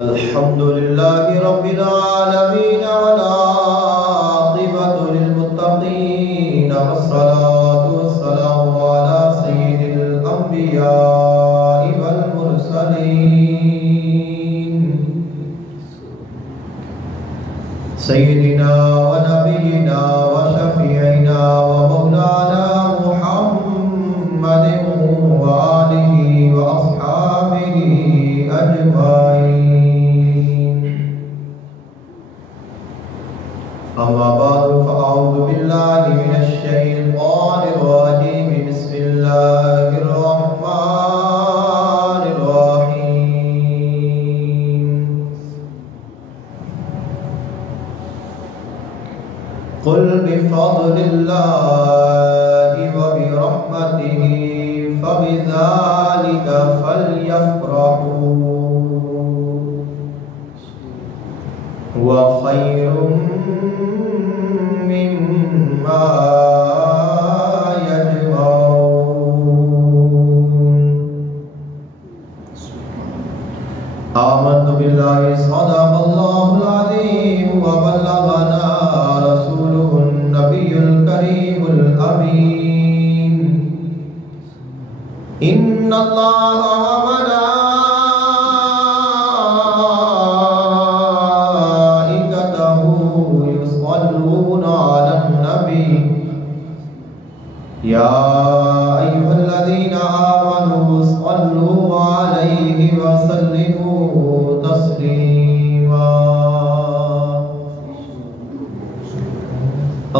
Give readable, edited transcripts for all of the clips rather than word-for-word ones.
الحمد لله رب العالمين والعاقبة للمتقين والصلاة والسلام على سيد الأنبياء والمرسلين سيدنا ونبينا وشفيعنا ومولانا محمد وآله وأصحابه أجمعين. أما بعد فأعوذ بالله من الشيطان الرجيم. بسم الله الرحمن الرحيم. قل بفضل الله وبرحمته فبذلك فليفرحوا هو خير مما يجمعون. آمنت بالله صدق الله العظيم وبلغنا رسوله النبي الكريم الأمين. إن الله وملائكته يصلون على النبي يا أيها الذين آمنوا صلوا عليه وسلموا تسليما.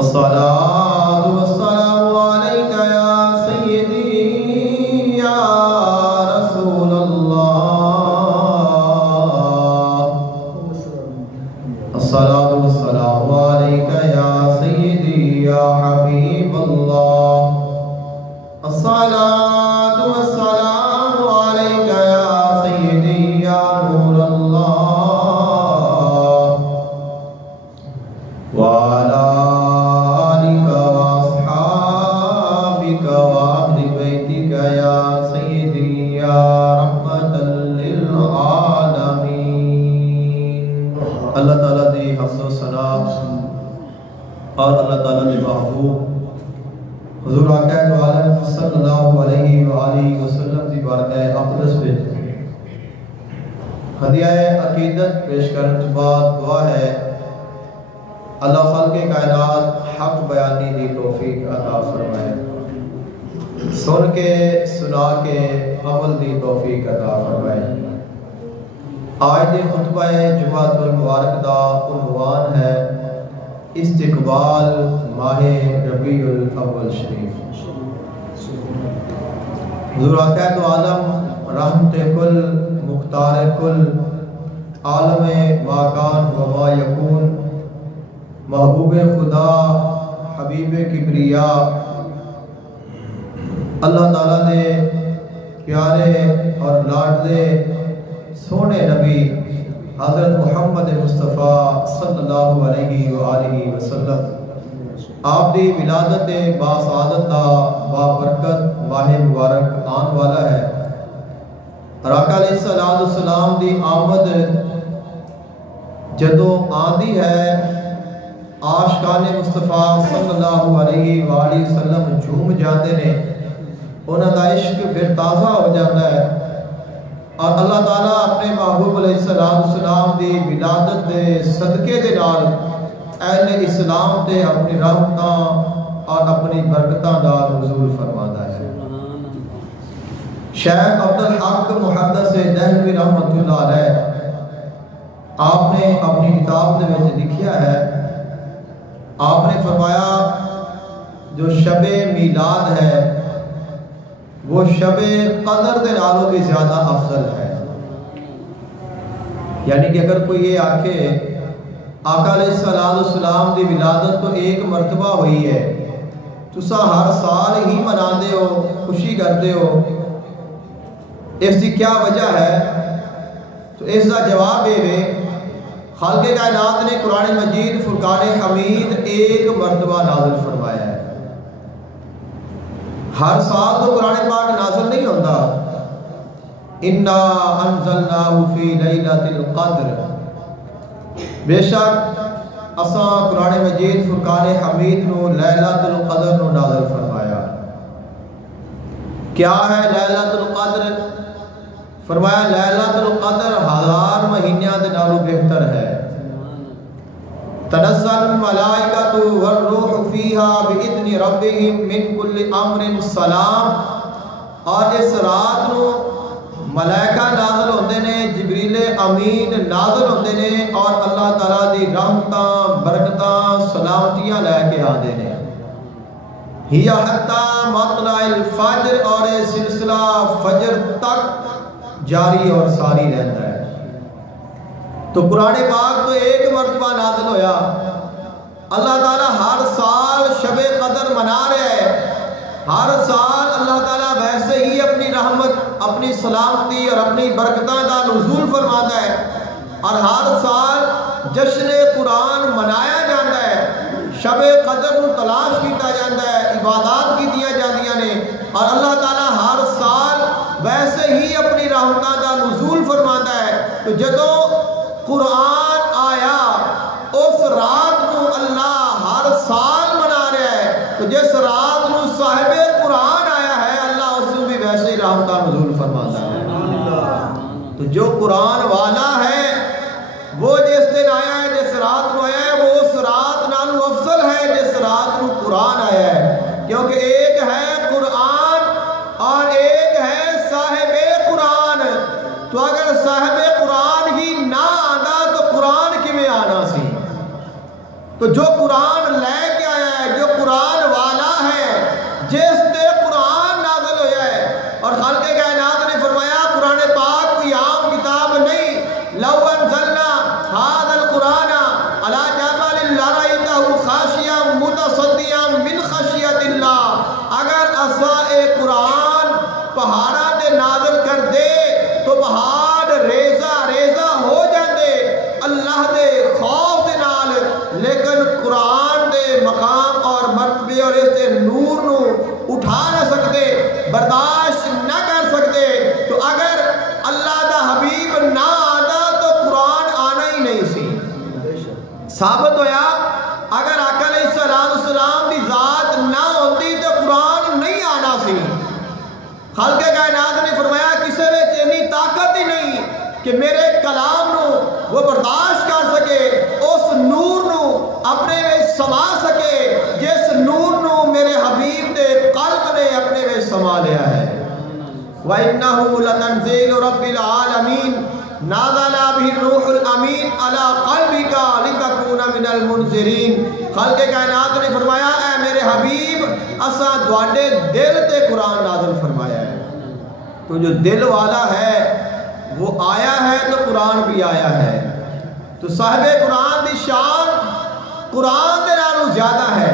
الصلاة والسلام عليك يا سيدي يا رسول الله. الصلاة والسلام عليك يا سيدي يا حبيب الله. الصلاة والسلام عليك يا سيدي يا نور الله وعلى آلك وأصحابك وأهل بيتك يا سيدي يا رحمة للعالمين. اللہ تعالیٰ دی حمد و ثنا اور اللہ تعالیٰ دی محبوب حضور آقا دو عالم صلی اللہ علیہ وآلہ وسلم دی بارگاہ اقدس وچ ہدیہ عقیدت پیش کرنے تو بعد دعا ہے اللہ خلق کائنات حق بیانی دی توفیق عطا فرمائے، سن کے سنا کے عمل دی توفیق عطا فرمائے۔ آج دے خطبہ جمعۃ المبارک دا عنوان ہے استقبال ماہ ربیع الاول شریف۔ حضور آقا دو عالم رحمت کل مختار کل عالم ما کان و ما یکون محبوب خدا حبیب کبریا اللہ تعالیٰ نے پیارے اور لاڈلے سونے نبی حضرت محمد مصطفیٰ صلی اللہ علیہ وآلہ وسلم آپ دی ولادت باسعادت دا بابرکت ماہ مبارک آن والا ہے۔ آقا علیہ السلام دی آمد جدوں آندی ہے عاشقان مصطفیٰ صلی اللہ علیہ وآلہ وسلم جھوم جاتے نے، انہاں دا عشق پھر تازہ ہو جاتا ہے اور اللہ تعالیٰ اپنے محبوب علیہ السلام دی ولادت دے صدقے دے نال اہل اسلام تے اپنی رحمتاں اور اپنی برکتاں نال نزول فرماتا ہے۔ شیخ عبدالحق محدث دہلوی رحمۃ اللہ علیہ آپ نے اپنی کتاب دے وچ لکھیا ہے، آپ نے فرمایا جو شب میلاد ہے وہ شب قدر دے نالوں بھی زیادہ افضل ہے۔ یعنی کہ اگر کوئی یہ آکھے آقا علیہ السلام دی ولادت تو ایک مرتبہ ہوئی ہے، تسا ہر سال ہی مناندے ہو، خوشی کرتے ہو، اس کی کیا وجہ ہے؟ تو اس کا جواب یہ ہے خالق کائنات نے قرآن مجید فرقان حمید ایک مرتبہ نازل فرمایا ہے۔ ہر سال تو قرآن پاک نازل نہیں ہوتا، انا انزلناہ فی لیلۃ القدر، بے شک اساں قرآن مجید فرقان حمید نو لیلۃ القدر نو نازل فرمایا۔ کیا ہے لیلۃ القدر؟ فرمایا لیلۃ القدر 1000 مہینیاں دے نالوں بہتر ہے۔ تنزل الملائکۃ والروح فیہا بإذن ربہم من کل امر سلام، اور اس رات نو ملائکہ نازل ہوندے نے، جبریل امین نازل ہوندے نے، اور اللہ تعالیٰ دی رحمتاں برکتاں سلامتیاں لے کے آندے نے۔ ہی حتی مطلع الفجر، اور یہ سلسلہ فجر تک جاری اور ساری رہتا ہے۔ تو قرآن پاک تو ایک مرتبہ نازل ہویا، اللہ تعالیٰ ہر سال شب قدر منا رہے ہیں، ہر سال اللہ تعالیٰ ویسے ہی اپنی رحمت، اپنی سلامتی اور اپنی برکتاں دا نزول فرماتا ہے، اور ہر سال جشن قرآن منایا جاتا ہے، شب قدر کو تلاش کیتا جاتا ہے، عبادات کیتیاں جاندیاں نے، اور اللہ تعالیٰ ہر سال ویسے ہی اپنی رحمتاں دا نزول فرماتا ہے۔ تو جدوں قرآن آیا اس رات کو اللہ ہر سال منا رہا ہے، تو جس رات کو صاحب قرآن آیا ہے اللہ اس کو بھی ویسے ہی رحمتاں نزول فرماتا ہے۔ تو جو قرآن والا ہے وہ جس دن آیا ہے، جس رات کو آیا ہے، وہ اس رات نالوں افضل ہے جس رات کو قرآن آیا ہے، کیونکہ ایک ہے قرآن اور ایک ہے صاحب قرآن۔ تو اگر صاحب قرآن ہی نہ آنا تو قرآن کیویں آنا سی؟ تو جو قرآن لے کے آیا ہے، جو قرآن والا ہے، جس تے قرآن نازل ہویا ہے، اور خالق کائنات نے فرمایا قرآن پاک کوئی عام کتاب نہیں، لو انزلنا هذا القرآن على جبل لرأيته خاشعا متصدعا من خشیۃ اللہ، اگر اساں اے قرآن پہاڑاں تے نازل کر دے تو پہاڑ ریزہ ریزہ ہو جاندے اللہ دے خوف دے نال، لیکن قرآن دے مقام اور مرتبے اور اس دے نور نو اٹھا نہ سکتے، برداشت نہ کر سکتے۔ تو اگر اللہ دا حبیب نہ آتا تو قرآن آنا ہی نہیں سی۔ ثابت ہویا اگر آقا علیہ السلام دی ذات نہ ہوتی تو قرآن نہیں آنا سی۔ خالق کائنات نے فرمایا کسے وچ اتنی طاقت ہی نہیں کہ میرے کلام نو وہ برداشت کر سکے، اس نور نو اپنے وچ سما سکے جس نور نو میرے حبیب دے قلب نے اپنے وچ سما لیا ہے۔ وَإِنَّهُ لَتَنزِيلُ رَبِّ الْعَالَمِينَ نَازَلَ بِهِ الرُّوحُ الْأَمِينُ عَلَى قَلْبِكَ لِتَكُونَ مِنَ الْمُنذِرِينَ۔ خالق کائنات نے فرمایا اے میرے حبیب اساں تواڈے دل تے قرآن نازل فرمایا ہے۔ تو جو دل والا ہے وہ آیا ہے تو قرآن بھی آیا ہے۔ تو صاحب قرآن دی شان قرآن دے نالوں زیادہ ہے،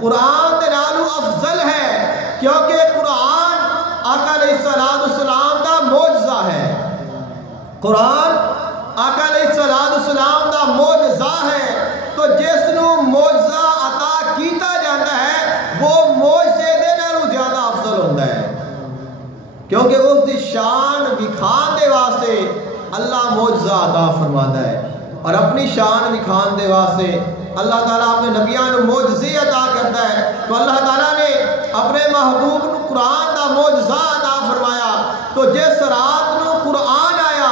قرآن دے نالوں افضل ہے، کیونکہ قرآن آقا علیہ السلام دا معجزہ ہے۔ قرآن آقا علیہ السلام دا معجزہ ہے، تو جس نو معجزہ عطا کیتا جاتا ہے وہ معجزے دے نالوں زیادہ افضل ہوتا ہے، کیونکہ اس دی شان وکھان دے واسطے اللہ معجزہ عطا فرماتا ہے، اور اپنی شان وکھان دے واسطے اللہ تعالیٰ اپنے نبیان کو معجزے عطا کرتا ہے۔ تو اللہ تعالیٰ نے اپنے محبوب کو قرآن دا معجزہ عطا فرمایا۔ تو جس رات نو قرآن آیا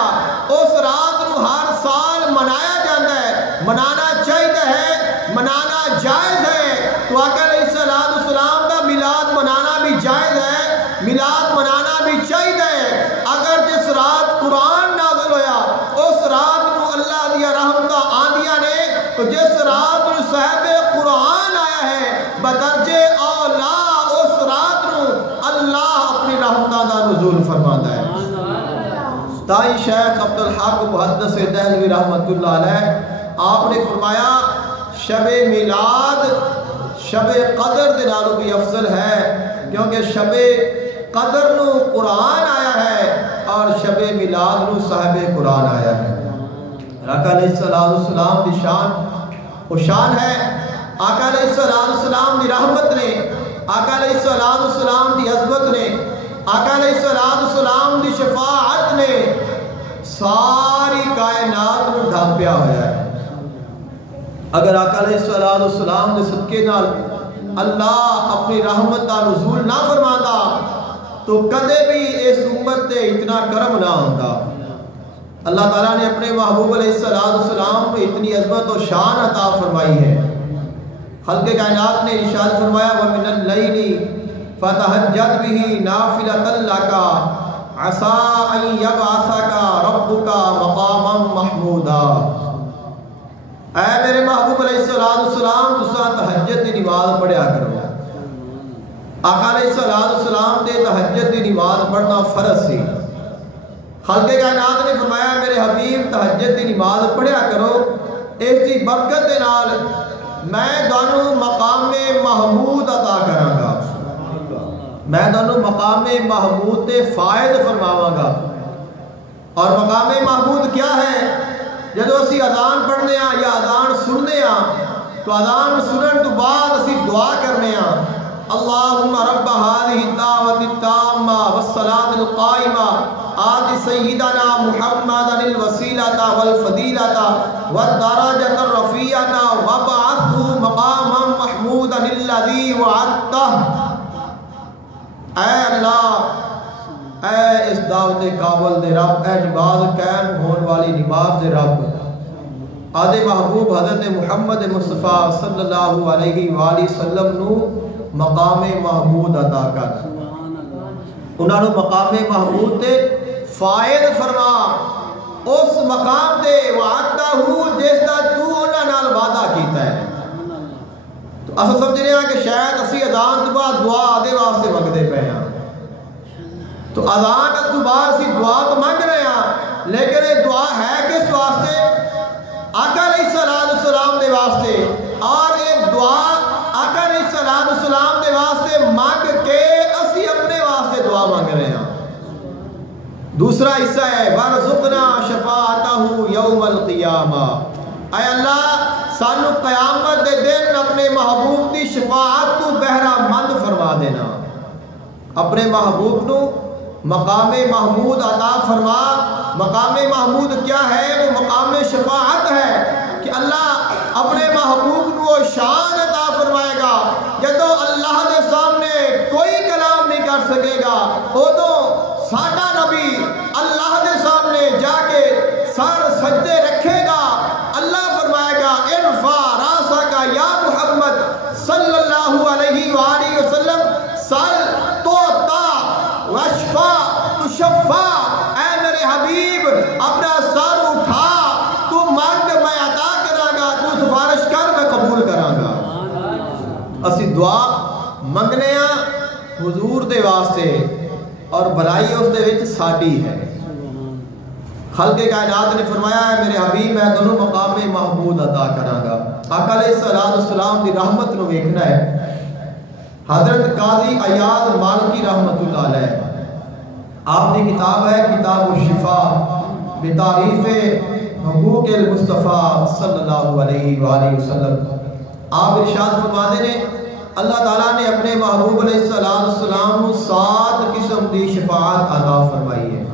اس رات نو ہر سال منایا جاتا ہے، منانا چاہیے ہے، منانا جائز ہے۔ تو آقا علیہ السلام دا میلاد منانا بھی جائز ہے، میلاد منانا بھی چاہیے ہے۔ اگر جس رات قرآن نازل ہویا اس رات نو اللہ دیا رحمتاں آندیاں نے، تو جس رات نو صاحب قرآن آیا ہے بدرجے اولا اس رات نو اللہ اپنی رحمتاں دا نزول فرماتا ہے۔ تائی شیخ عبدالحق محدث دہلوی رحمت اللہ علیہ آپ نے فرمایا شب میلاد شب قدر دے نالوں بھی افضل ہے، کیونکہ شب قدر نو قرآن آیا ہے اور شب میلاد نو صاحب قرآن آیا ہے۔ آقا علیہ السلام دی شان وہ شان ہے، آقا علیہ السلام دی رحمت نے، آقا علیہ السلام دی عظمت نے آقا علیہ السلام دی شفاعت نے ساری کائنات کو ڈھانپیا ہوا ہے۔ اگر آقا علیہ السلام دے صدقے نال اللہ اپنی رحمت دا نزول نہ فرماتا تو کدے بھی اس امت تے اتنا کرم نہ ہوتا۔ اللہ تعالیٰ نے اپنے محبوب علیہ السلام کو اتنی عظمت و شان عطا فرمائی ہے۔ خلق کائنات نے ارشاد فرمایا وَمِنَ اللَّيْلِ فَتَهَجَّدْ بِهِ نَافِلَةً لَكَ عَسَىٰ أَن يَبْعَثَكَ رَبُّكَ مَقَامًا مَحْمُودًا۔ اے میرے محبوب علیہ السلام تساں تہجد دی نماز پڑھیا کرو۔ آقا علیہ السلام دے تہجد دی نماز پڑھنا فرض سی۔ خلق کائنات نے فرمایا میرے حبیب تہجد دی نماز پڑھیا کرو، اس دی برکت دے نال میں تانوں مقام محمود عطا کراں گا، میں تانوں مقام محمود تے فائد فرماواں گا۔ اور مقام محمود کیا ہے؟ جدو اسی اذان پڑھنے ہاں یا اذان سننے ہاں تو اذان سنن تو بعد اسی دعا کرنے ہاں اللہم رب هذه الدعوة التامة والصلاة القائمة آت سیدنا محمدا الوسیلة والفضیلة والدرجة الرفیعة وابعثه مقاما محمودا الذی وعدته۔ اے اللہ، اے اس دعوت کابل دے رب، اے نماز قائم ہون والی نماز دے رب، آدھے محبوب حضرت محمد مصطفیٰ صلی اللہ علیہ وآلہ وسلم نو مقام محمود عطا کر، انہاں نو مقام محمود تے فائد فرما، اس مقام تے وعدہ جس دا تو انہاں نال وعدہ کیتا ہے۔ تو اصل سمجھ رہے ہیں کہ شاید اسی اذان تو بعد دعا آدھے واسطے منگدے پے ہیں، تو اذان تو بعد اسی دعا تو منگ رہے ہیں، لیکن یہ دعا ہے کس واسطے؟ آقا علیہ السلام دے واسطے، اور یہ دعا آقا علیہ السلام دے واسطے مانگ کے اسی اپنے واسطے دعا مانگ رہے ہیں۔ دوسرا حصہ ہے وَرْزُقْنَا شَفَاعَتَهُ يَوْمَ الْقِيَامَةِ، اے اللہ سانو قیامت دے دن اپنے محبوب دی شفاعت تو بہرہ مند فرما دینا، اپنے محبوب نو مقام محمود عطا فرما۔ مقام محمود کیا ہے؟ وہ مقام شفاعت ہے کہ اللہ اپنے محبوب نو شان عطا فرمائے گا، جدو اللہ دے سامنے کوئی کلام نہیں کر سکے گا، ادو ساڈا نبی اللہ دے سامنے جا کے سر سجدے رکھے گا، اللہ فرمائے گا ارفع راسک یا محمد صلی اللہ علیہ وآلہ وسلم سل توتا وشفا تشفا، اے میرے حبیب اپنا سر اٹھا، تو مانگ میں عطا کراں گا، تو سفارش کر میں قبول کراں گا۔ اسی دعا منگنے ہاں حضور دے واسطے اور بھلائی اس دے وچ ساڈی ہے۔ خلق کائنات نے فرمایا ہے میرے حبیب میں دونوں مقام محمود عطا کراں گا۔ آقا علیہ السلام دی رحمت نو ویکھنا ہے۔ حضرت قاضی ایاز مالکی رحمت اللہ علیہ، آپ کی کتاب ہے کتاب الشفاء بتعریف حقوق المصطفیٰ صلی اللہ علیہ وآلہ وسلم، آپ ارشاد فرماتے ہیں اللہ تعالیٰ نے اپنے محبوب علیہ السلام کو 7 قسم دی شفاعت عطا فرمائی ہے۔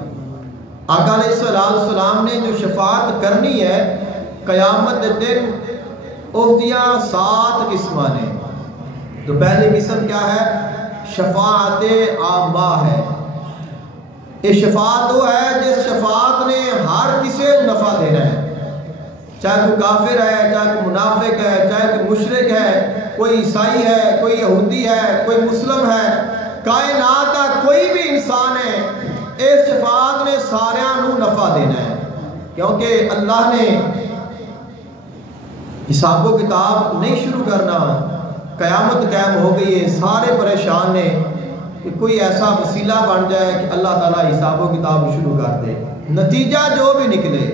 آقا علیہ السلام نے جو شفاعت کرنی ہے قیامت دن، اس دیا 7 قسمہ نے۔ تو پہلی قسم کیا ہے؟ شفاعت عامہ ہے۔ یہ شفاعت وہ ہے جس شفاعت نے ہر کسی نفع دینا ہے، چاہے کوئی کافر ہے، چاہے کوئی منافق ہے، چاہے کوئی مشرک ہے، کوئی عیسائی ہے، کوئی یہودی ہے، کوئی مسلم ہے، کائنات کا کوئی بھی انسان ہے، اس شفاعت نے سارے نو نفع دینا ہے، کیونکہ اللہ نے حساب و کتاب نہیں شروع کرنا، قیامت قائم ہو گئی ہے، سارے پریشان نے کہ کوئی ایسا وسیلہ بن جائے کہ اللہ تعالیٰ حساب و کتاب شروع کر دے، نتیجہ جو بھی نکلے،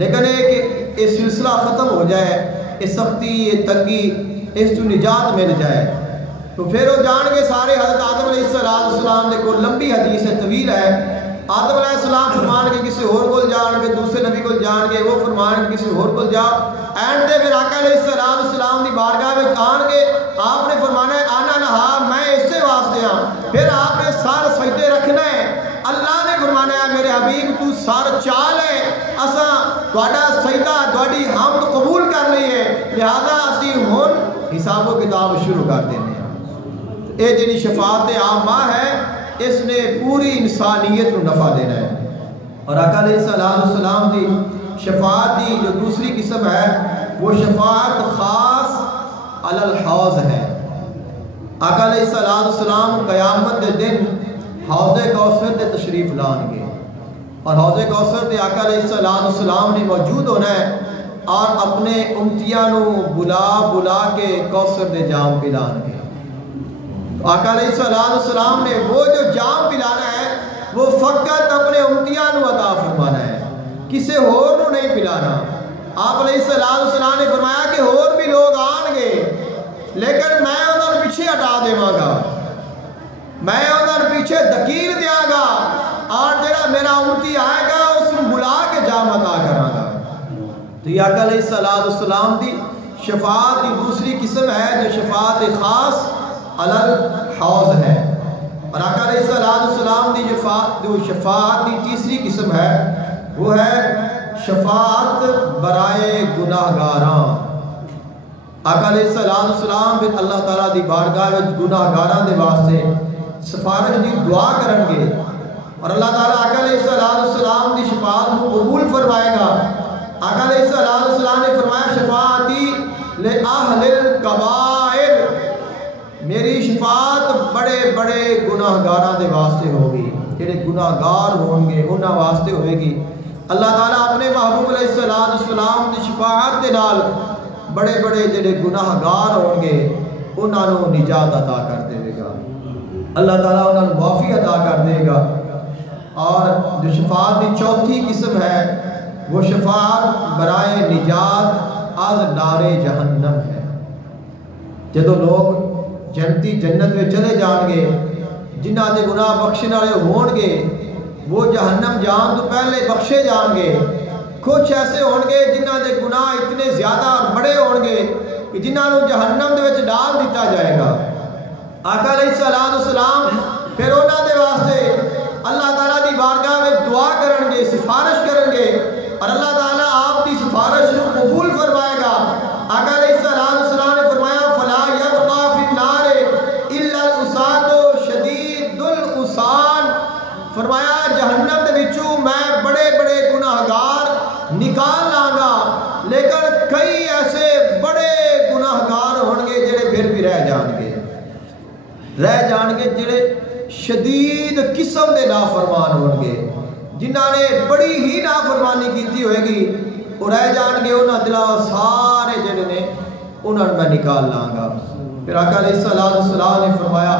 لیکن کہ یہ سلسلہ ختم ہو جائے، یہ سختی، یہ تنگی، اس تو نجات مل جائے، تو پھر وہ جان کے سارے حضرت آدم علیہ السلام دے کو لمبی حدیث ہے، طویل ہے، آدم علیہ السلام فرمان کے کسی اور کو جان کے، دوسرے نبی کو جان کے، وہ فرمان کے کسی اور کو جا، اینڈ دے پھر آقا علیہ السلام دی بارگاہ میں آن کے آپ نے فرمانا ہے آنا نہا میں اس سے واسطے ہاں، پھر آپ نے سر سجدے حبیب تو سار چال ہے اساں تواڈا سجدہ تواڈی حمد قبول کر لی ہے لہذا اسی ہن حساب و کتاب شروع کر دینے ہیں۔ اے جڑی شفاعت عامہ ہے اس نے پوری انسانیت کو نفع دینا ہے۔ اور آقا علیہ السلام دی شفاعت دی جو دوسری قسم ہے وہ شفاعت خاص علی الحوض ہے۔ آقا علیہ السلام قیامت دے دن حوض کوثر دے تشریف لان گے اور حوض کوثر دے آقا علیہ السلام نے موجود ہونا ہے اور اپنے امتیاں نو بلا بلا کے کوثر دے جام پلان گے۔ آقا علیہ السلام نے وہ جو جام پلانا ہے وہ فقط اپنے امتیاں نو عطا فرمانا ہے، کسے اور نو نہیں پلانا۔ آپ علیہ السلام نے فرمایا کہ اور بھی لوگ آن گے لیکن میں انہوں پیچھے ہٹا دیواں گا، میں انہوں پیچھے دکیل دیاں گا اور جڑا میرا امتی آئے گا اس کو بلا کے جام عطا کراں گا۔ تو یہ آقا علیہ السلام دی شفاعت دی دوسری قسم ہے جو شفاعت خاص علی الحوض ہے۔ اور آقا علیہ السلام دی جو شفاعت دی تیسری قسم ہے وہ ہے شفاعت برائے گناہگاراں۔ آقا علیہ السلام بھی اللہ تعالیٰ دی بارگاہ وچ گناہگاراں دے واسطے سفارش دی دعا کرن گے اور اللہ تعالیٰ آقا علیہ السلام دی شفاعت کو قبول فرمائے گا۔ آقا علیہ السلام نے فرمایا شفاعتی لأہل الکبائر، میری شفاعت بڑے بڑے گناہگاراں دے واسطے ہوگی، جڑے گناہگار ہوں گے انہاں واسطے ہوئے گی۔ اللہ تعالیٰ اپنے محبوب علیہ السلام دی شفاعت دے نال بڑے بڑے جڑے گناہگار ہوں گے انہاں نو نجات عطا کر دے گا، اللہ تعالیٰ انہاں نو معافی عطا کر دے گا۔ اور جو شفاعت دی چوتھی قسم ہے وہ شفاعت برائے نجات از نار جہنم ہے۔ جدو لوگ جنتی جنت میں چلے جان گے جنہاں دے گناہ بخشن والے ہون گے وہ جہنم جان تو پہلے بخشے جان گے، کچھ ایسے ہون گے جنہاں دے گناہ اتنے زیادہ اور بڑے ہون گے کہ جنہاں نو جہنم دے وچ ڈال دیتا جائے گا۔ آقا علیہ السلام پھر انہاں دے واسطے اللہ تعالیٰ دی بارگاہ میں دعا کرن گے، سفارش کرن گے اور اللہ تعالیٰ آپ کی سفارش کو قبول فرمائے گا۔ آقا علیہ السلام نے فرمایا فلا یبقى فی النار الا الاساد شدید الاسان، فرمایا جہنم دے وچوں میں بڑے بڑے گناہگار نکال لاں گا لیکن کئی ایسے بڑے گناہگار ہون گے جڑے پھر بھی رہ جان گے جڑے شدید قسم دے نافرمان ہون گے، جنہاں نے بڑی ہی نافرمانی کیتی ہوئے گی وہ رہ جان گے، انہاں دلاں سارے جڑے نے انہاں میں نکال لاں گا۔ پھر آقا علیہ السلام نے فرمایا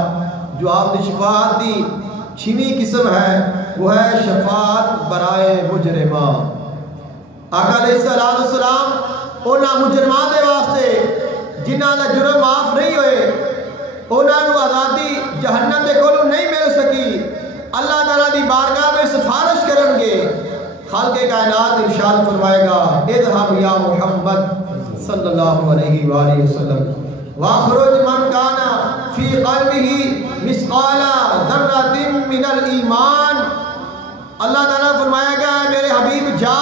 جو آپ کی شفاعت دی چھویں قسم ہے وہ ہے شفاعت برائے مجرماں۔ آقا علیہ السلام انہاں مجرماں دے واسطے جنہاں دا جرم معاف نہیں ہوئے، انہاں نو آزادی جہنم دے کولوں نہیں مل سکی، اللہ تعالیٰ دی بارگاہ میں سفارش کرن گے، خالق کائنات ارشاد فرمائے گا اذهب یا محمد صلی اللہ علیہ وآلہ وسلم واخرج من کان فی قلبہ مثقال ذرۃ من الایمان، اللہ تعالیٰ فرمائے گا میرے حبیب جا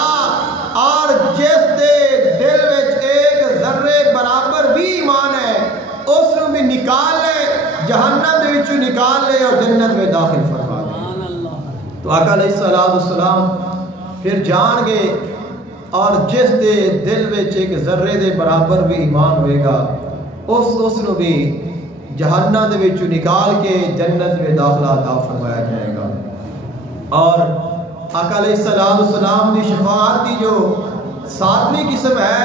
اور جس دے دل وچ ایک ذرے برابر بھی ایمان ہے اس کو بھی نکال لے، جہنم دے وچوں نکال لے اور جنت میں داخل فرما دے۔ تو آقا علیہ السلام پھر جان گے اور جس دے دل وچ ایک ذرے دے برابر بھی ایمان ہوئے گا اس نو بھی جہنم دے وچوں نکال کے جنت میں داخلہ عطا فرمایا جائے گا۔ اور آقا علیہ السلام کی شفاعت کی جو ساتویں قسم ہے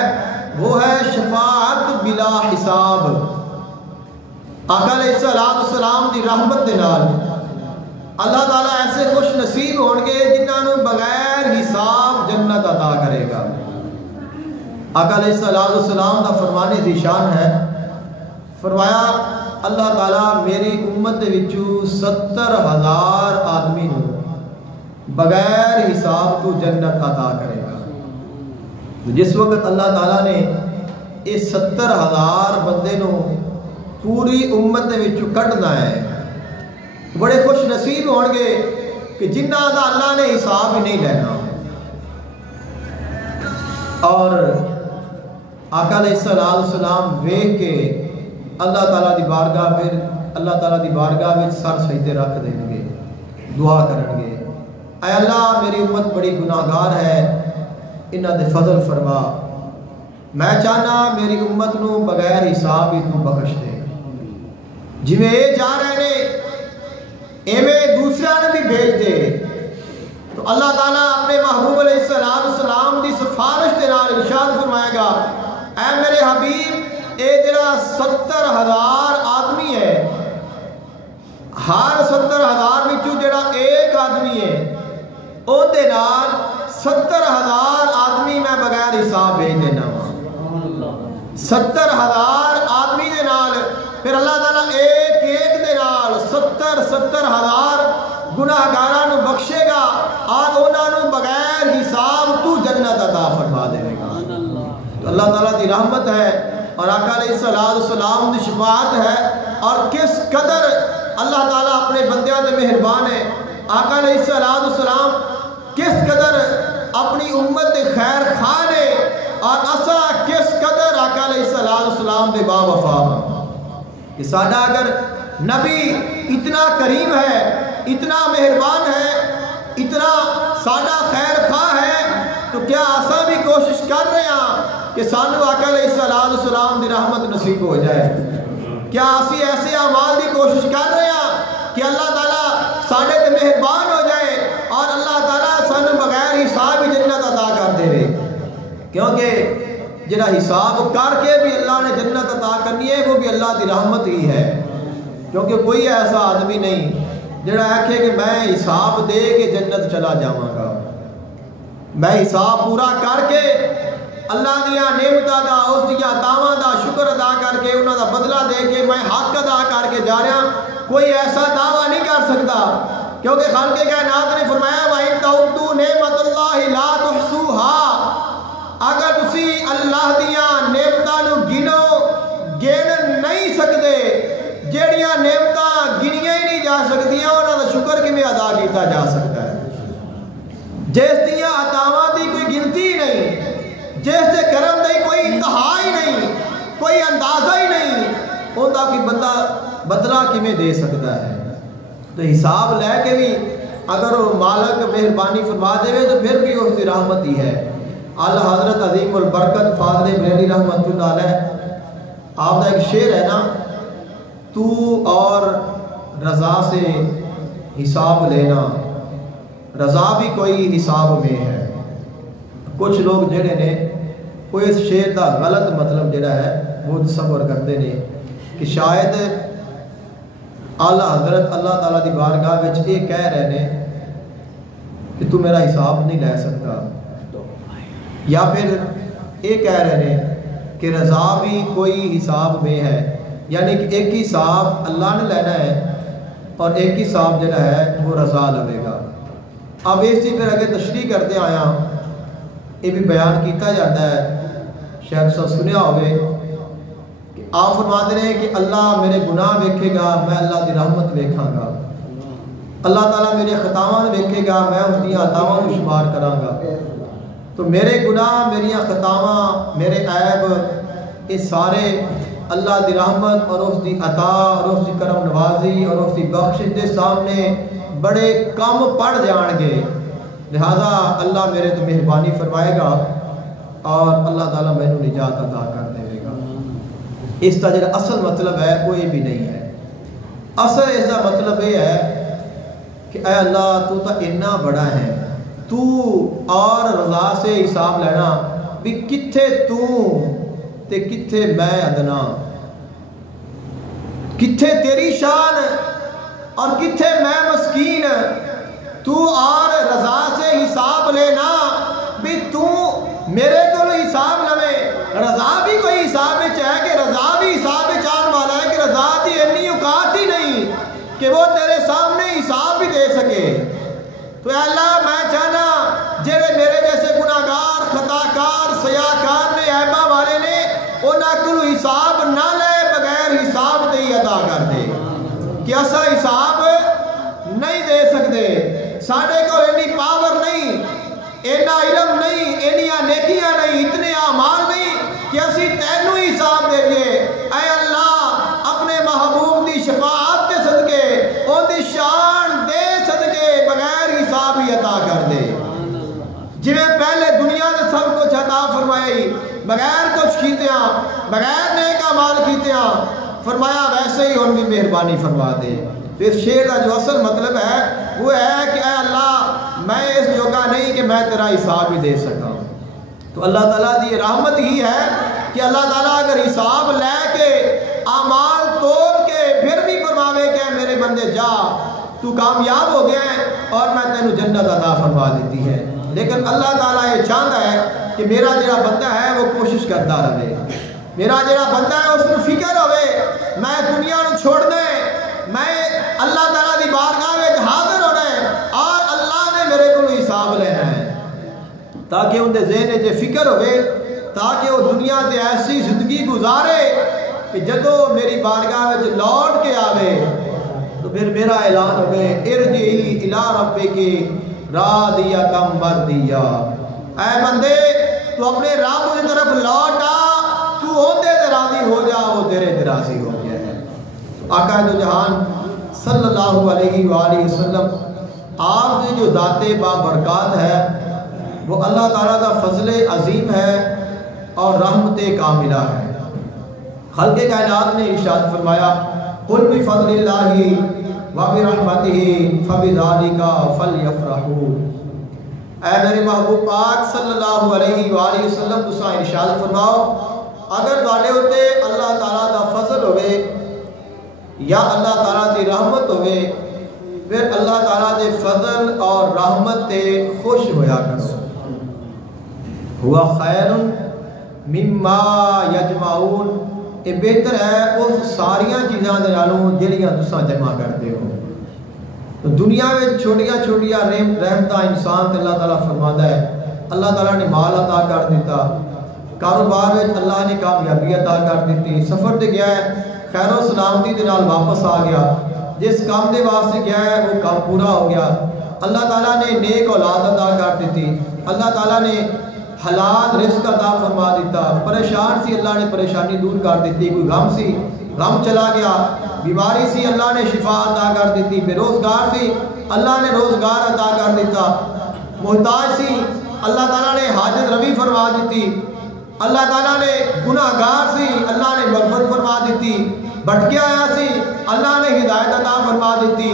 وہ ہے شفاعت بلا حساب۔ آقا علیہ السلام کی رحمت دے نال اللہ تعالیٰ ایسے خوش نصیب ہون گے جنہاں نو بغیر حساب جنت عطا کرے گا۔ آقا علیہ السلام کا فرمان ذیشان ہے، فرمایا اللہ تعالیٰ میری امت دے وچوں 70,000 آدمی نو بغیر حساب تو جنت عطا کرے گا۔ جس وقت اللہ تعالیٰ نے اس 70,000 بندے نو پوری امت دے وچوں کڈنا ہے، بڑے خوش نصیب ہون گے کہ جنہ دا اللہ نے حساب ہی نہیں لینا. اور آقا علیہ السلام ویکھ کے اللہ تعالیٰ دی بارگاہ پھر اللہ تعالیٰ دی بارگاہ میں سر سجدے رکھ دیں گے, دعا کریں گے, اے اللہ میری امت بڑی گناہگار ہے, انہاں دے فضل فرما, میں چاہنا میری امت نو بغیر حساب ہی تو بخش دے. جویں اے جا رہے نے ایویں دوسرے نے بھی بھیج دے. تو اللہ تعالیٰ اپنے محبوب علیہ السلام دی سفارش دے نال ارشاد فرمائے گا, اے میرے حبیب اے جڑا 70,000 آدمی ہے, ہر 70,000 وچوں جڑا ایک آدمی ہے اون دے نال 70,000 آدمی میں بغیر حساب بھیج دینا وا. 70,000 آدمی دے نال پھر اللہ تعالیٰ ایک دے نال 70,000 گناہگاراں نو بخشے گا اور انہاں نو بغیر حساب تو جنت عطا فرما دے گا. تو اللہ تعالیٰ دی رحمت ہے اور آقا علیہ السلام دی شفاعت ہے. اور کس قدر اللہ تعالیٰ اپنے بندیاں دے مہربان ہے. آقا علیہ السلام کس قدر اپنی امت دے خیر خواہ نے اور اسا کس قدر آقا علیہ السلام دے با وفا ہاں. کہ ساڈا اگر نبی اتنا کریم ہے, اتنا مہربان ہے, اتنا ساڈا خیر خواہ ہے, تو کیا اسا بھی کوشش کر رہے ہیں کہ سانو آقا علیہ السلام دی رحمت نصیب ہو جائے؟ کیا اسی ایسے اعمال دی کوشش کر رہے ہیں کہ اللہ تعالیٰ ساڈے تے مہربان ہو جائے اور اللہ تعالیٰ سانو بغیر حساب ہی جنت عطا کر دے؟ کیونکہ جڑا حساب کر کے بھی اللہ نے جنت عطا کرنی ہے وہ بھی اللہ دی رحمت ہی ہے. کیونکہ کوئی ایسا آدمی نہیں جڑا آکھے کہ میں حساب دے کے جنت چلا جاواں گا. میں حساب پورا کر کے اللہ دیا نعمتاں دا, اس دیا عطاواں دا شکر ادا کر کے انہاں دا بدلہ دے کے میں حق ادا کر کے جا رہا, کوئی ایسا دعویٰ نہیں کر سکتا. کیونکہ خالق کائنات نے فرمایا وَإِن تَعُدُّوا نِعْمَتَ اللَّهِ لَا تُحْصُوهَا, اگر تسی اللہ دیا نعمتاں نو گنو گن نہیں سکتے, جیڑیاں نعمتاں گنیاں ہی نہیں جا سکتیاں انہاں دا شکر کیویں ادا کیتا جا سکتا ہے؟ جس دیا عطاواں دی کوئی گنتی نہیں, جس دے کرم دی کوئی انتہا ہی نہیں, کوئی اندازہ ہی نہیں, اوندا کوئی بندہ بدلہ کیویں دے سکتا ہے؟ تو حساب لے کے بھی اگر وہ مالک مہربانی فرما دے تو پھر بھی اس کی رحمت ہی ہے. اعلیٰ حضرت عظیم البرکت فاضل بریلوی رحمت اللہ علیہ, آپ کا ایک شعر ہے نا, تو اور رضا سے حساب لینا, رضا بھی کوئی حساب میں ہے. کچھ لوگ جڑے نے وہ اس شعر کا غلط مطلب جڑا ہے وہ تصور کرتے ہیں کہ شاید اعلیٰ حضرت اللہ تعالیٰ دی بارگاہ وچ یہ کہہ رہے ہیں کہ تو میرا حساب نہیں لے سکتا, یا پھر یہ کہہ رہے ہیں کہ رضا بھی کوئی حساب میں ہے, یعنی کہ ایک ہی حساب اللہ نے لینا ہے اور ایک ہی حساب جڑا ہے وہ رضا لے گا. اب اس چیز پھر اگر تشریح کرتے آیا یہ بھی بیان کیتا جاتا ہے, شاید سب سنیا ہوئے کہ آپ فرماتے ہیں کہ اللہ میرے گناہ ویکھے گا, میں اللہ دی رحمت ویکھاں گا. اللہ تعالیٰ میرے خطاواں ویکھے گا, میں اس دی عطاواں کو شمار کراں گا. تو میرے گناہ, میری خطاواں, میرے عیب, یہ سارے اللہ دی رحمت اور اس دی عطا اور اس دی کرم نوازی اور اس دی بخشش دے سامنے بڑے کم پڑ جان گے. لہذا اللہ میرے تو مہربانی فرمائے گا اور اللہ تعالیٰ میں نجات عطا کر دے گا. اس کا جو اصل مطلب ہے وہ یہ بھی نہیں ہے. اصل اس کا مطلب یہ ہے کہ اے اللہ تو اتنا بڑا ہے, تو اور رضا سے حساب لینا بھی کتھے تو تے کتھے میں ادنا, کتھے تیری شان اور کتھے میں مسکین. تو اور رضا سے حساب لینا بھی تو میرے کو حساب لوے, رضا بھی کوئی حساب ہے کہ رضا بھی حساب چاہن والا ہے کہ رضا دی اتنی اوقات ہی نہیں کہ وہ تیرے سامنے حساب بھی دے سکے. تو اے اللہ میں چاہنا جڑے میرے جیسے گناہگار, خطاکار, سیاکار نے, عیبہ والے نے, انہاں کو حساب نہ لے بغیر حساب دے ادا کر دے کہ ایسا حساب نہیں دے سکتے. ساڈے کو اینی پاور نہیں، اینا علم نہیں، اینیاں نیکیاں نہیں، اتنے اعمال نہیں کہ اسی تینوں ہی حساب دے دیے۔ اے اللہ اپنے محبوب دی شفاعت دے صدقے، ان دی شان دے صدقے بغیر حساب ہی عطا کر دے۔ جویں پہلے دنیا نے سب کچھ عطا فرمائی بغیر کچھ کیتیاں، بغیر نیک اعمال کیتیاں، فرمایا ویسے ہی ان بھی مہربانی فرما دے۔ تو اس شعر کا جو اصل مطلب ہے وہ ہے کہ اے اللہ میں اس جوگا نہیں کہ میں تیرا حساب ہی دے سکا۔ تو اللہ تعالیٰ دی رحمت ہی ہے کہ اللہ تعالیٰ اگر حساب لے کے اعمال توڑ کے پھر بھی فرماوے کہ میرے بندے جا تو کامیاب ہو گیا ہے اور میں تینوں جنت عطا فرما دیتی ہے۔ لیکن اللہ تعالیٰ یہ چاہتا ہے کہ میرا جڑا بندہ ہے وہ کوشش کرتا رہے، میرا جڑا بندہ ہے اس کو فکر ہوئے میں دنیا نو چھوڑ دے، میں اللہ تعالیٰ دی بارگاہ میں حاضر ہونا ہے اور اللہ نے میرے کو حساب لینا ہے، تاکہ ان دے ذہن چ فکر ہوئے، تاکہ وہ دنیا تے ایسی زندگی گزارے کہ جدو میری بارگاہ میں لوٹ کے آوے تو پھر میرا اعلان ہوئے ارجعی الی ربک راضیۃ مرضیہ، اے بندے تو اپنے رب کی طرف لوٹ آ، تو ہوندے تے راضی ہو جا، وہ تیرے تے راضی ہو گیا ہے۔ آقا دو جہان صلی اللہ علیہ وآلہ وسلم آپ کی جو ذات بابرکات ہے وہ اللہ تعالیٰ کا فضل عظیم ہے اور رحمت کاملہ ہے۔ خلق کائنات نے ارشاد فرمایا قل بفضل اللہ وبرحمتہ فبذالک فلیفرحوا، اے میرے محبوب پاک صلی اللہ علیہ وآلہ وسلم تساں ارشاد فرماؤ اگر تواڈے اوتے اللہ تعالیٰ دا فضل ہوئے یا اللہ تعالیٰ دی رحمت ہوئے پھر اللہ تعالیٰ دے فضل اور رحمت تے خوش ہویا کرو۔ ہوا خیر مما یجمعون، یہ بہتر ہے اس ساریاں چیزاں دے نالوں جڑیاں تساں جمع کرتے ہو۔ تو دنیا میں چھوٹیاں چھوٹیاں رحمتاں انسان تے اللہ تعالیٰ فرماتا ہے، اللہ تعالیٰ نے مال عطا کر دیتا، کاروبار میں اللہ نے کامیابی عطا کر دیتی، سفر تے گیا ہے خیر و سلامتی دے نال واپس آ گیا، جس کام دے واسطے گیا ہے وہ کام پورا ہو گیا، اللہ تعالیٰ نے نیک اولاد عطا کر دیتی، اللہ تعالیٰ نے حلال رزق عطا فرما دیتا، پریشان سی اللہ نے پریشانی دور کر دیتی، کوئی غم سی غم چلا گیا، بیماری سی اللہ نے شفا عطا کر دیتی، بے روزگار سی اللہ نے روزگار عطا کر دیتا، محتاج سی اللہ تعالیٰ نے حاجت رمی فرما دیتی، اللہ تعالیٰ نے گناہ گار سی اللہ نے مغفرت فرما دیتی، بھٹکیا آیا سی اللہ نے ہدایت عطا فرما دیتی،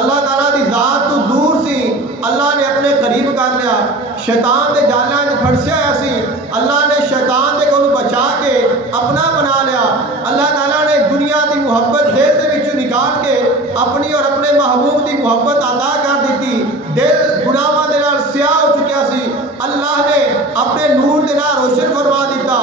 اللہ تعالیٰ دی ذات تو دور سی اللہ نے اپنے قریب کر لیا، شیطان دے جالاں وچ پھڑسیا آیا سی اللہ نے شیطان دے کولوں بچا کے اپنا بنا لیا، اللہ تعالیٰ نے دنیا دی محبت دل دے وچوں نکال کے اپنی اور اپنے محبوب دی محبت عطا کر دیتی، دل گناہاں دے نال سیاہ ہو چکیا سی اللہ نے اپنے نور دے نال روشن فرما دیتا،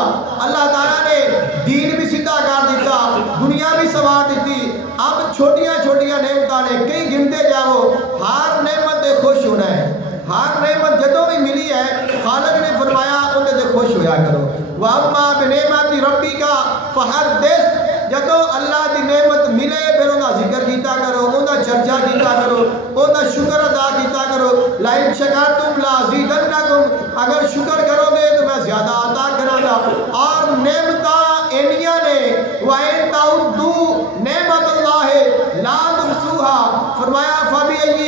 اللہ تعالیٰ نے دین بھی سیدھا کر دیتا، دنیا بھی سنوار دیتی۔ اب چھوٹیاں چھوٹیاں نعمتاں نے کئی گنتے جاؤ، ہر نعمت دے خوش ہونا ہے، ہر نعمت جدوں بھی ملی ہے خالق نے فرمایا ان دے خوش ہویا کرو۔ وَأَمَّا بِنِعْمَةِ رَبِّكَ فَحَدِّثْ، جدوں اللہ دی نعمت ملے پھر انہاں ذکر کیتا کرو، انہاں چرچا کیتا کرو، انہاں شکر ادا کیتا کرو۔ لَئِن شَكَرْتُمْ لَأَزِيدَنَّكُمْ، اگر شکر کرو گے تو میں زیادہ عطا کراں گا۔ اور نعمتاں اینیاں نے وَإِن تَعُدُّوا نِعْمَتَ اللَّهِ لَا تُحْصُوهَا، فرمایا فَبِأَيِّ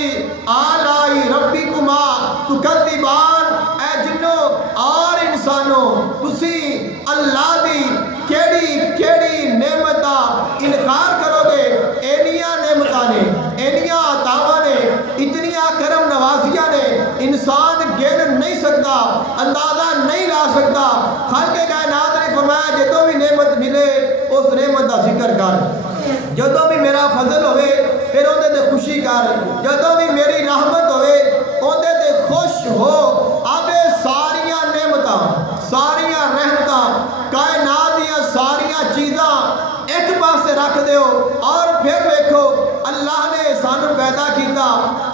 آلَاءِ رَبِّكُمَا تُكَذِّبَانِ، اے جنوں اور انسانوں تسی اللہ دی کیڑی کیڑی نعمتاں انکار کرو گے، اینیاں نعمتاں نے، اینیاں عطاواں نے، اتنیاں کرم نوازیاں نے انسان گن نہیں سکتا، اندازہ نہیں لا سکتا۔ خالق کائنات نے فرمایا جدوں بھی نعمت ملے اس نعمت کا ذکر کر، جدوں بھی میرا فضل ہوئے پھر اندے تے خوشی کر، جدوں بھی میری رحمت ہوئے اندے تے خوش ہو۔ اب ساریاں نعمتاں ساریاں رحمتاں کائنات دیا ساریاں چیزاں ایک پاسے رکھ دیو اور پھر دیکھو اللہ نے سانو پیدا کیتا،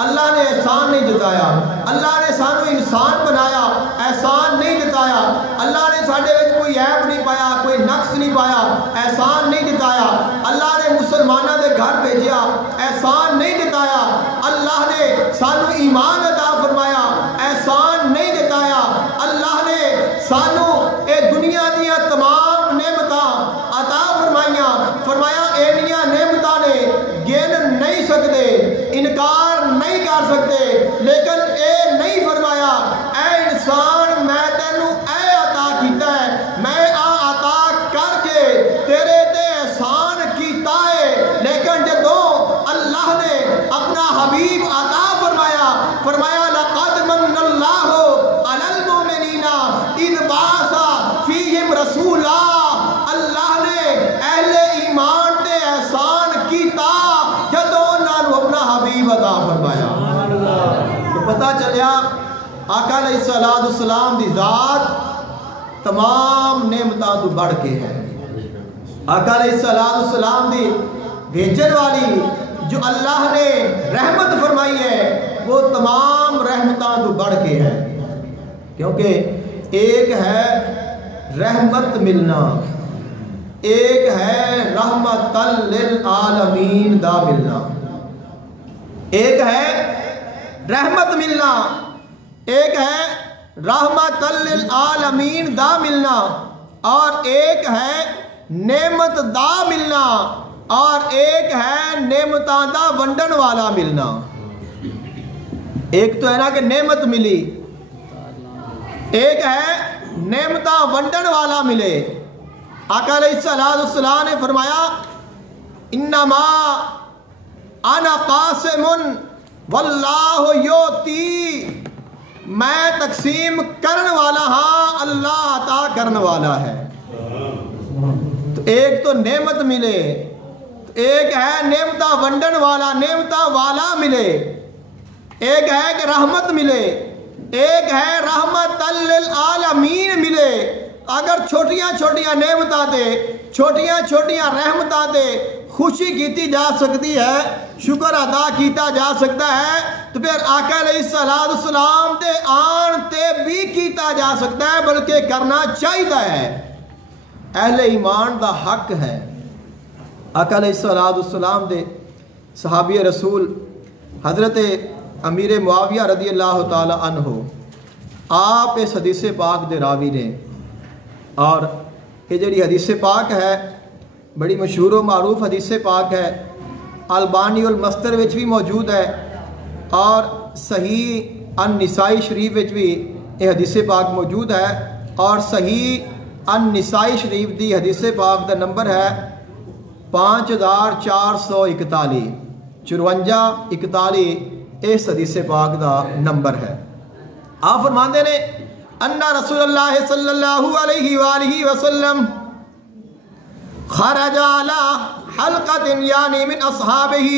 اللہ نے احسان نہیں جتایا، اللہ نے سانو انسان بنایا احسان نہیں جتایا، اللہ نے ساڈے وچ کوئی عیب نہیں پایا، کوئی نقص نہیں پایا احسان نہیں جتایا، اللہ نے مسلمانوں دے گھر بھیجیا احسان نہیں جتایا، اللہ اللہ نے سانو ایمان عطا فرمایا، احسان نہیں جتایا۔ اللہ نے سانو اے دنیا دیا تمام نعمتاں عطا فرمائیاں، فرمایا اینیاں نعمتاں نے گن نہیں سکتے، انکار نہیں کر سکتے، لیکن اے نہیں فرمایا اے انسان میں تینوں اے عطا کیتا ہے، میں عطا کر کے تیرے تے احسان کیتا ہے۔ لیکن جدوں اللہ نے اپنا حبیب عطا فرمایا، فرمایا لقد من اللہ علی المؤمنین اذ بعث فیہم رسولا، اللہ نے اہل ایمان تے احسان کیتا جدوں انہاں نوں اپنا حبیب عطا فرمایا۔ تو پتہ چلیا آقا علیہ السلام دی ذات تمام نعمتاں تو بڑھ کے ہے۔ آقا علیہ السلام دی بھیجن والی جو اللہ نے رحمت فرمائی ہے وہ تمام رحمتاں تو بڑھ کے ہے، کیونکہ ایک ہے رحمت ملنا، ایک ہے رحمت للعالمین دا ملنا، ایک ہے رحمت ملنا، ایک ہے رحمت للعالمین دا ملنا، اور ایک ہے نعمت دا ملنا، اور ایک ہے نعمتاں دا ونڈن والا ملنا۔ ایک تو ہے نا کہ نعمت ملی، ایک ہے نعمتاں ونڈن والا ملے۔ آقا علیہ السلام نے فرمایا انما انا قاسم واللہ یوتی، میں تقسیم کرن والا ہاں، اللہ عطا کرن والا ہے۔ تو ایک تو نعمت ملے، ایک ہے نعمتاں ونڈن والا، نعمتاں والا ملے، ایک ہے کہ رحمت ملے، ایک ہے رحمت للعالمین ملے۔ اگر چھوٹیاں چھوٹیاں نعمتاں تے چھوٹیاں چھوٹیاں رحمتاں تے خوشی کیتی جا سکتی ہے، شکر ادا کیتا جا سکتا ہے، تو پھر آقا علیہ السلام تے آن تے بھی کیتا جا سکتا ہے، بلکہ کرنا چاہیے ہے، اہل ایمان دا حق ہے۔ آقا علیہ السلام دے صحابی رسول حضرت امیر معاویہ رضی اللہ تعالی عنہ، آپ اس حدیث پاک دے راوی نے، اور یہ جڑی حدیث پاک ہے بڑی مشہور و معروف حدیث پاک ہے، البانی المستر وچ بھی موجود ہے، اور صحیح النسائی شریف وچ بھی یہ حدیث پاک موجود ہے، اور صحیح النسائی شریف دی حدیث پاک دا نمبر ہے 5441، 5441 اس حدیث پاک دا نمبر ہے۔ آپ فرماندے نے ان رسول اللہ صلی اللہ علیہ وآلہ وسلم خرج على حلقة یعنی من اصحابہ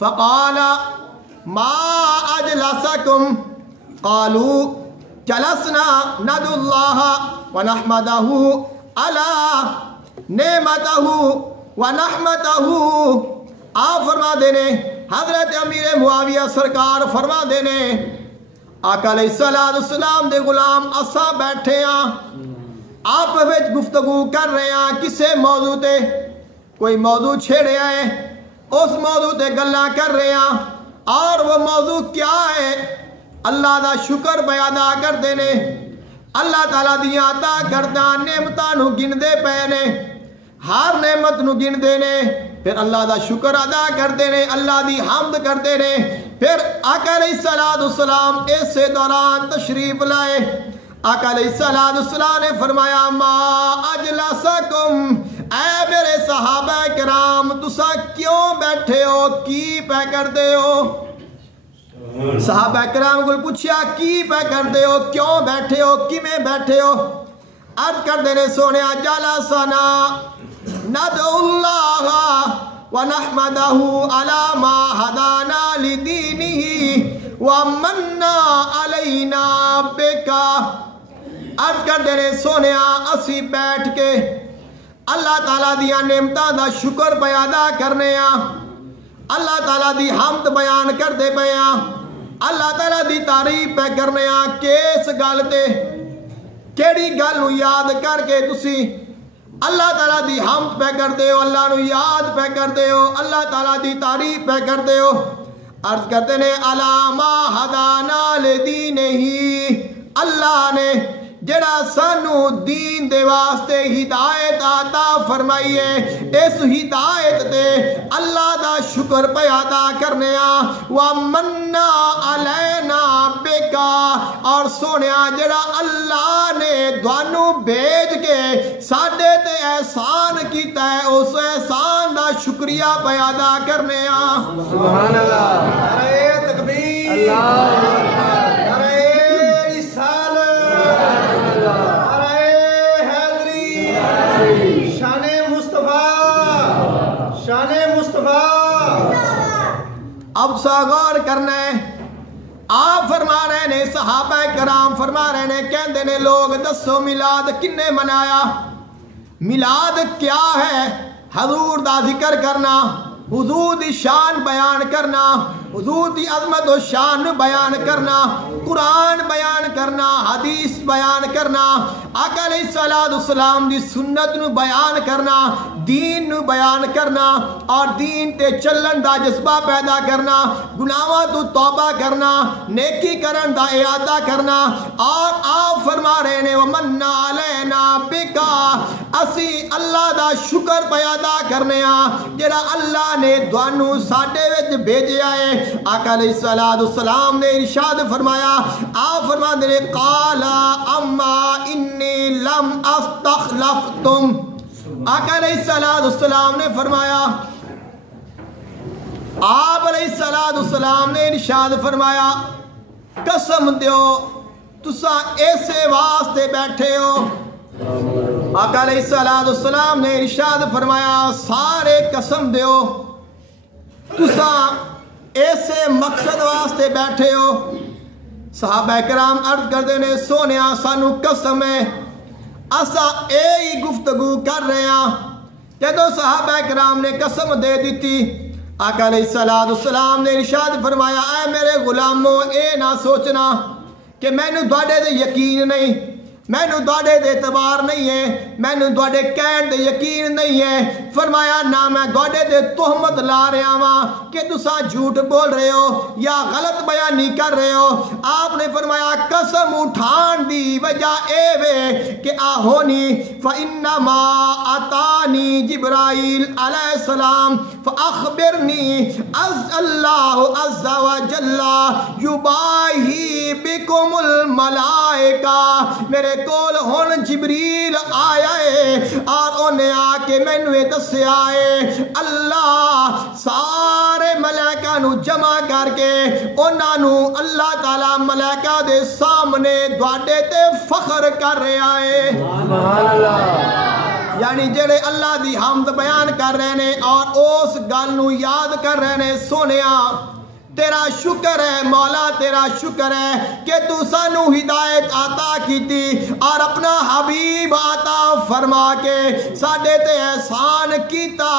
فقال ما اجلسکم قالوا جلسنا ندعو اللہ ونحمدہ على نعمتہ ونحمدہ۔ آپ فرما دینے حضرت امیر معاویہ سرکار فرما دینے آقا علیہ السلام دے غلام اساں بیٹھے ہاں، آپ وچ گفتگو کر رہے ہیں کسے موضوع تے، کوئی موضوع چھیڑے آئے، اس موضوع تے گلاں کر رہے ہیں، اور وہ موضوع کیا ہے؟ اللہ دا شکر بیادا کر دینے، اللہ تعالیٰ دیاں عطا کردہ نعمتاں نو گن دے پے نے، ہر نعمت نو گن دے نے، پھر اللہ دا شکر ادا کر دینے، اللہ دی حمد کر دینے۔ پھر آقا علیہ السلام اس سے دوران تشریف لائے، آقا علیہ السلام نے فرمایا ما اجلسکم، اے میرے صحابہ کرام تسا کیوں بیٹھے ہو، کی پہ کرتے ہو؟ صحابہ کرام کو پوچھا کی پہ کرتے ہو، کیوں بیٹھے ہو، کیویں بیٹھے ہو؟ عرض کر دینے سونے جلسنا ندعو اللہ ونحمدہ علی ما ہدانا لدینہ ومنا علینا بکا۔ عرض کر دینے سونے اسی بیٹھ کے اللہ تعالیٰ دیا نعمتاں دا شکر بیادا کرنے اللہ تعالیٰ دی حمد بیان کر دے پے اللہ تعالیٰ دی تعریف پہ کرنے کیس گل تے کیڑی گل نو یاد کر کے تسی اللہ تعالیٰ دی حمد پہ کر دے ہو، اللہ نو یاد پہ کر دے ہو، اللہ تعالیٰ دی تعریف پہ کر دے ہو۔ عرض کرتے نے علاما ہدانا لدین ہی، اللہ نے جڑا سانو دین دے واسطے ہدایت عطا فرمائی ہے، اس ہدایت تے اللہ دا شکر پہ ادا کرنے وَمَنَّا عَلَيْنَا بِكَ، اور سونیا جڑا اللہ نے دوانو بھیج کے ساڈے تے احسان کیتا ہے، اس احسان دا شکریہ پہ ادا کرنے سبحان اللہ، نعرہ تکبیر، اللہ اب غور کرنا ہے۔ آپ فرما رہے نے، صحابہ کرام فرما رہے نے، کہندے نے لوگ دسو میلاد کنے منایا؟ میلاد کیا ہے؟ حضور دا ذکر کرنا، حضور دی شان بیان کرنا، حضور دی عظمت و شان بیان کرنا، قرآن بیان کرنا، حدیث بیان کرنا، آقا علیہ السلام دی سنت نو بیان کرنا، دین نو بیان کرنا، اور دین تے چلن دا جذبہ پیدا کرنا، گناہاں تو توبہ کرنا، نیکی کرن دا ارادہ کرنا۔ اور آپ فرما رہے نے وَمَنَّا عَلَيْنَا بِكَ، اسی اللہ دا شکر پیدا کرنے جڑا اللہ نے دوانو ساڈے وچ بھیجیا ہے۔ آقا علیہ السلام نے ارشاد فرمایا، آپ فرما دے قال اما انی لم استخلفتم، آقا علیہ السلام نے فرمایا، آپ علیہ السلام نے ارشاد فرمایا قسم دیو تسا ایسے واسطے بیٹھے ہو۔ آقا علیہ السلام نے ارشاد فرمایا سارے قسم دیو تسا ایسے مقصد واسطے بیٹھے ہو۔ صحابہ کرام عرض کردے نے سونیا سانو قسم ہے اسا اے ہی گفتگو کر رہے ہیں۔ جدو صحابہ کرام نے قسم دے دیتی، آقا علیہ السلام نے ارشاد فرمایا اے میرے غلاموں اے نہ سوچنا کہ میں نے دوڑے دے یقین نہیں، میں نے دوڑے دے اعتبار نہیں ہے، میں نے دوڑے کہن دے یقین نہیں ہے۔ فرمایا نہ میں دوڑے دے تہمت لا رہا ہاں کہ تسا جھوٹ بول رہے ہو یا غلط بیانی کر رہے ہو۔ آپ نے فرمایا قسم اٹھان دی وجہ اے وے کہ آہونی فَإِنَّمَا أَتَانِي جِبْرَائِيل علیہ السلام فَأَخْبِرْنِي اللہ عز وجل یباہی بکم الملائکہ، میرے کول ہن جبریل آیا ہے اور انہیں آ کے مینوں یہ دسیا ہے اللہ سارے ملائکہ نو جمع کر کے انہاں نو اللہ تعالی ملائکہ دے سامنے دوڑے تے فخر کر رہا ہے۔ سبحان اللہ، یعنی جڑے اللہ دی حمد بیان کر رہے ہیں اور اس گل نو یاد کر رہے ہیں سونیا تیرا شکر ہے مولا، تیرا شکر ہے کہ تو سانو ہدایت عطا کیتی اور اپنا حبیب عطا فرما کے ساڈے تے احسان کیتا۔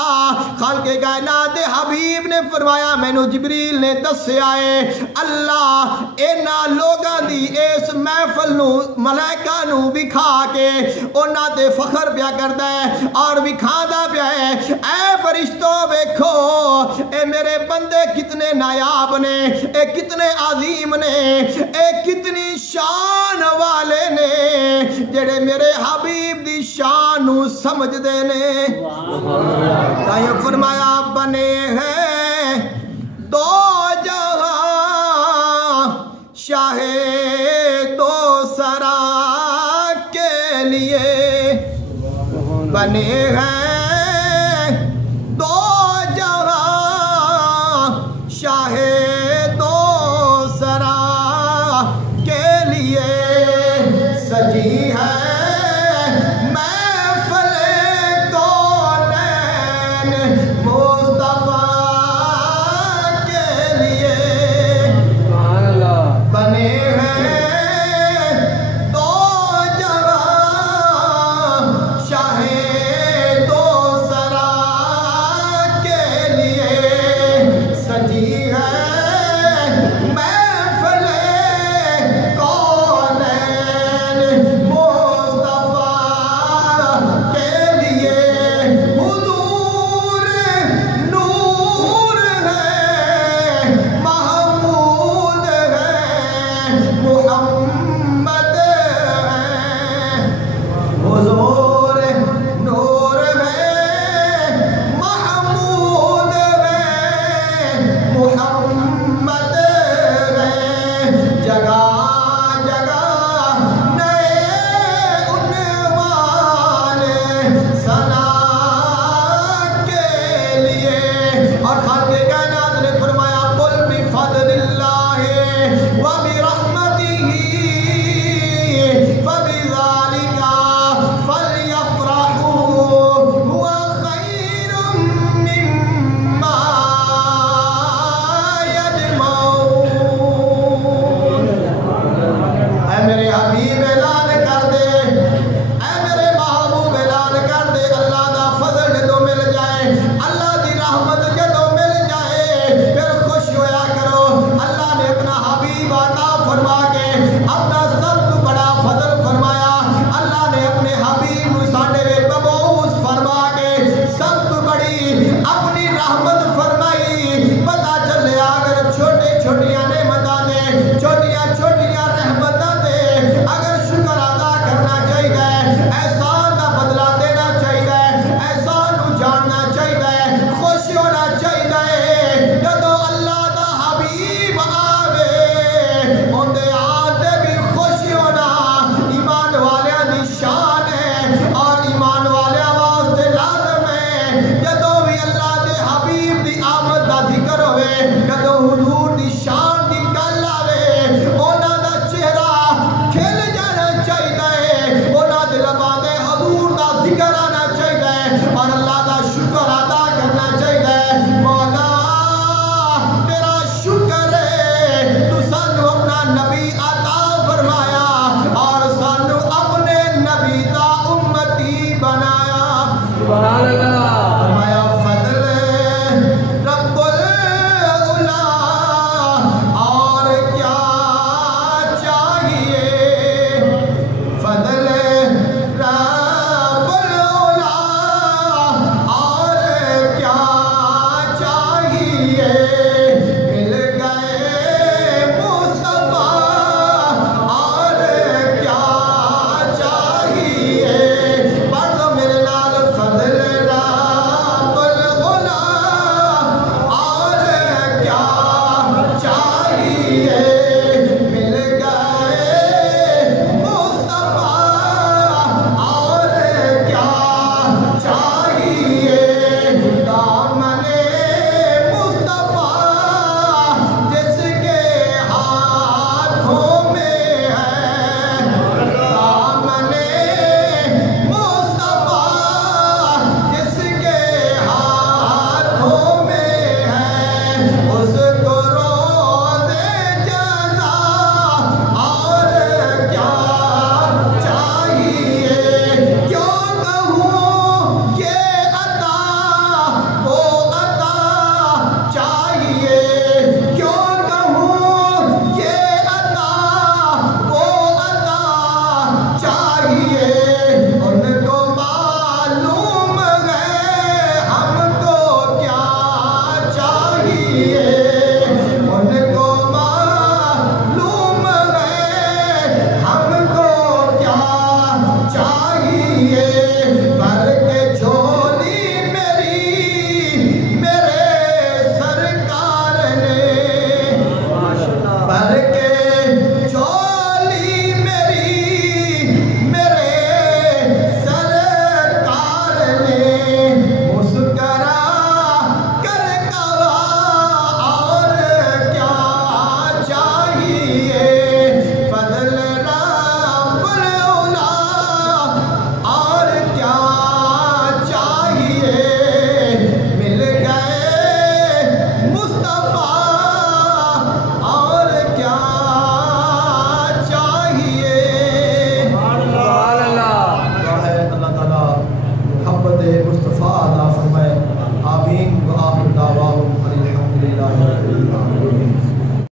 خالق کائنات دے حبیب نے فرمایا مینوں جبریل نے دسیا ہے اللہ انہاں لوگاں دی اس محفل نو ملائکہ نو وکھا کے انہاں تے فخر پیا کردا ہے اور وکھاندا پیا ہے اے فرشتوں ویکھو اے میرے بندے کتنے نایاب نے، اے کتنے عظیم نے، اے کتنی شان والے نے جڑے میرے حبیب دی شان نو سمجھ دے نے۔ تائیں فرمایا بنے ہیں دو جہاں شاہ دو سرا کے لیے، بنے ہیں